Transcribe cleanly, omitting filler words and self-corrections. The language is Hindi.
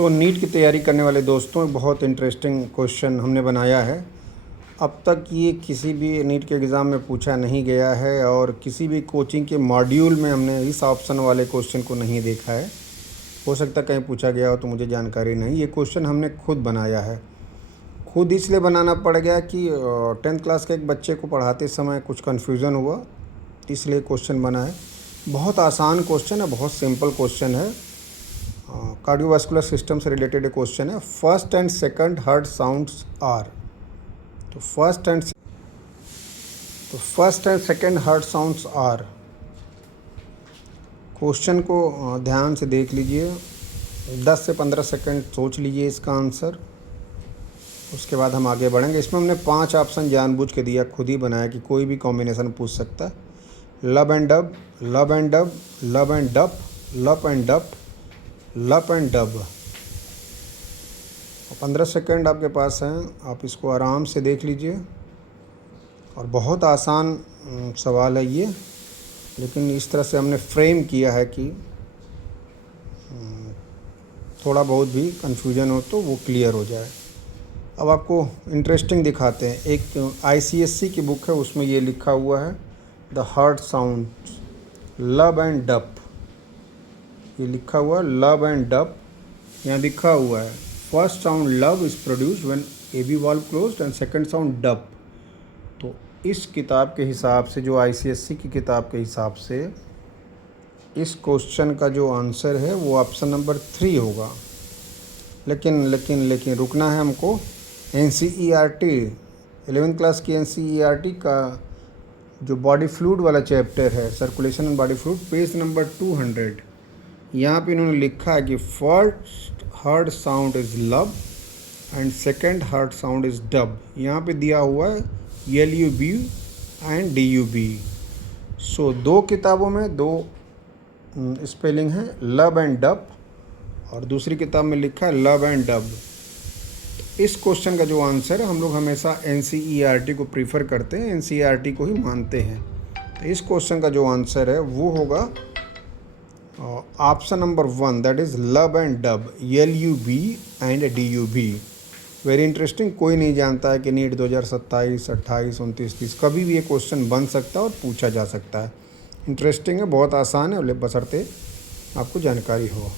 नीट की तैयारी करने वाले दोस्तों, एक बहुत इंटरेस्टिंग क्वेश्चन हमने बनाया है। अब तक ये किसी भी नीट के एग्ज़ाम में पूछा नहीं गया है और किसी भी कोचिंग के मॉड्यूल में हमने इस ऑप्शन वाले क्वेश्चन को नहीं देखा है। हो सकता है कहीं पूछा गया हो तो मुझे जानकारी नहीं। ये क्वेश्चन हमने खुद बनाया है। खुद इसलिए बनाना पड़ गया कि 10th क्लास के एक बच्चे को पढ़ाते समय कुछ कन्फ्यूज़न हुआ, इसलिए क्वेश्चन बना है। बहुत आसान क्वेश्चन है, बहुत सिंपल क्वेश्चन है। कार्डियोवास्कुलर सिस्टम से रिलेटेड एक क्वेश्चन है। First and second heart sounds are. तो first and second heart sounds are. Question को ध्यान से देख लीजिए, 10 से 15 सेकंड सोच लीजिए इसका आंसर। उसके बाद हम आगे बढ़ेंगे। इसमें हमने 5 ऑप्शन जानबूझ के दिया, खुद ही बनाया कि कोई भी कॉम्बिनेशन पूछ सकता है। लब एंड डब, लब एंड डब, लब एंड डप, लप एंड डप, लप एंड डब। 15 सेकंड आपके पास हैं, आप इसको आराम से देख लीजिए। और बहुत आसान सवाल है ये, लेकिन इस तरह से हमने फ्रेम किया है कि थोड़ा बहुत भी कन्फ्यूजन हो तो वो क्लियर हो जाए। अब आपको इंटरेस्टिंग दिखाते हैं। एक ICSE की बुक है, उसमें ये लिखा हुआ है द हार्ट साउंड लब एंड डप। ये लिखा हुआ लब एंड डप। यहाँ लिखा हुआ है फर्स्ट साउंड लब is produced when AV valve closed end second sound डप। तो इस किताब के हिसाब से, जो ICSE की किताब के हिसाब से, इस क्वेश्चन का जो आंसर है वो ऑप्शन नंबर 3 होगा। लेकिन रुकना है हमको। NCERT 11th क्लास की NCERT का जो बॉडी फ्लूइड वाला चैप्टर है, circulation and body fluid, page number 200, यहाँ पे इन्होंने लिखा है कि फर्स्ट हार्ट साउंड इज़ लब and second heart sound is dub. यहाँ पे दिया हुआ है LUB एंड DUB। सो 2 किताबों में 2 स्पेलिंग है, लब एंड डब, और दूसरी किताब में लिखा है लब एंड डब। इस क्वेश्चन का जो आंसर है, हम लोग हमेशा NCERT को प्रीफर करते हैं, NCERT को ही मानते हैं। तो इस क्वेश्चन का जो आंसर है वो होगा ऑप्शन नंबर 1, दैट इज़ लब and dub, LUB and DUB। Very interesting. कोई नहीं जानता है कि नीट 2027, 28, 29, 30 कभी भी ये क्वेश्चन बन सकता है और पूछा जा सकता है। इंटरेस्टिंग है, बहुत आसान है, बशर्ते आपको जानकारी हो।